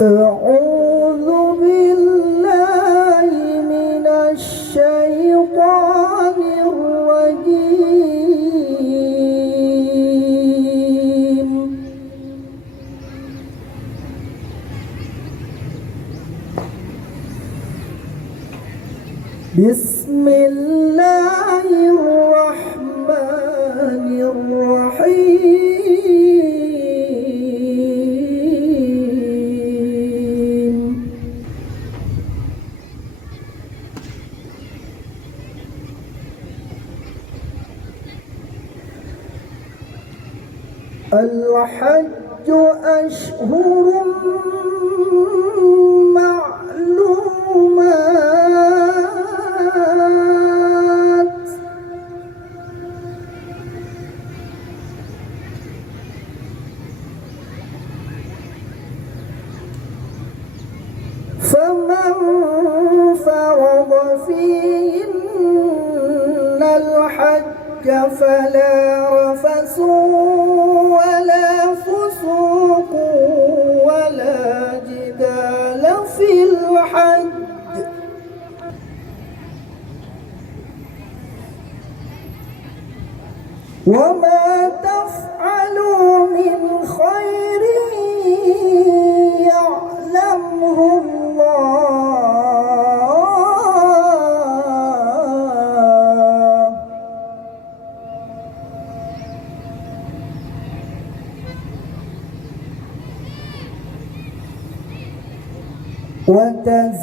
أعوذ بالله من الشيطان الرجيم. بسم الله الرحمن الرحيم. الحج أشهر معلومات، فمن فرض فيهن الحج فلا رفث ولا فسوق ولا جدال في الحج، وما تفعلوا من خير يعلمه الله،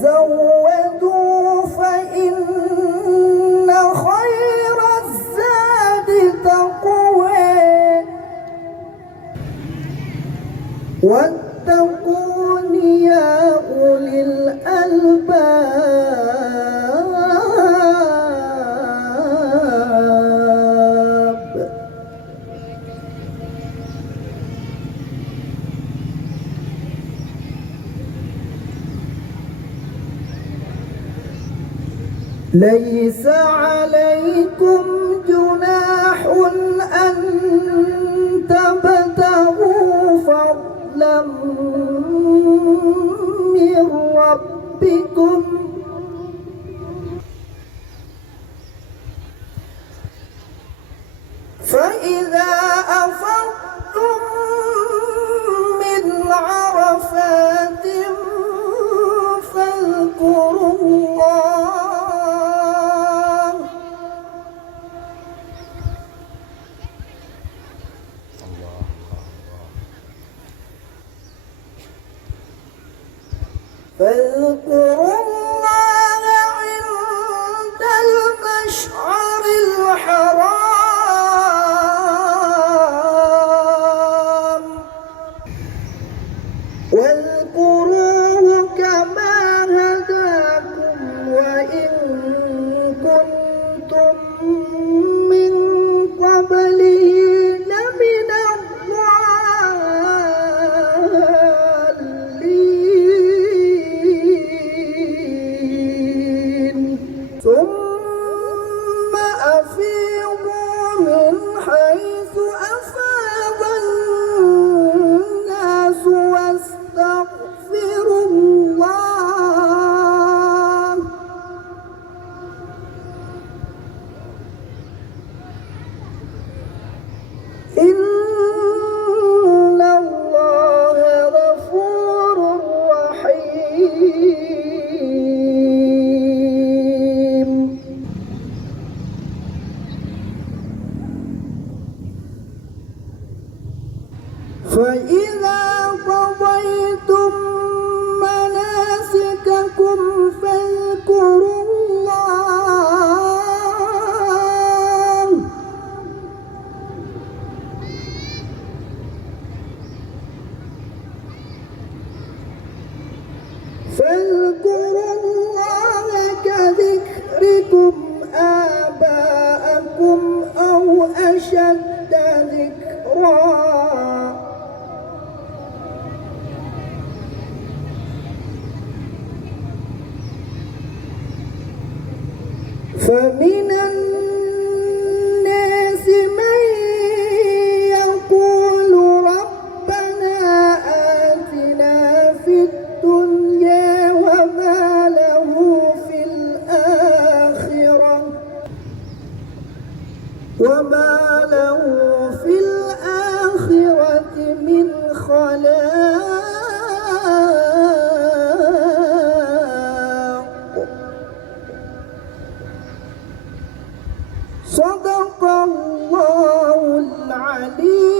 وتزودوا فإن خير الزاد تقوى، واتقون يا أولي الألباب. ليس عليكم جناح أن تبتغوا فضلا من ربكم، فإذا أفضتم من عرفات فاذكروا الله عند المشعر الحرام، واذكروه كما هداكم وإن كنتم من قبله لمن الضالين. ثم أفيضوا من حيث أفاض الناس واستغفروا الله، إن الله غفور رحيم. فإذا قضيتم مناسككم فاذكروا الله كذكركم آباءكم أو أشد ذكرا، فمن الناس من يقول ربنا آتنا في وما له في الآخرة من خلاق. صدق الله العليم.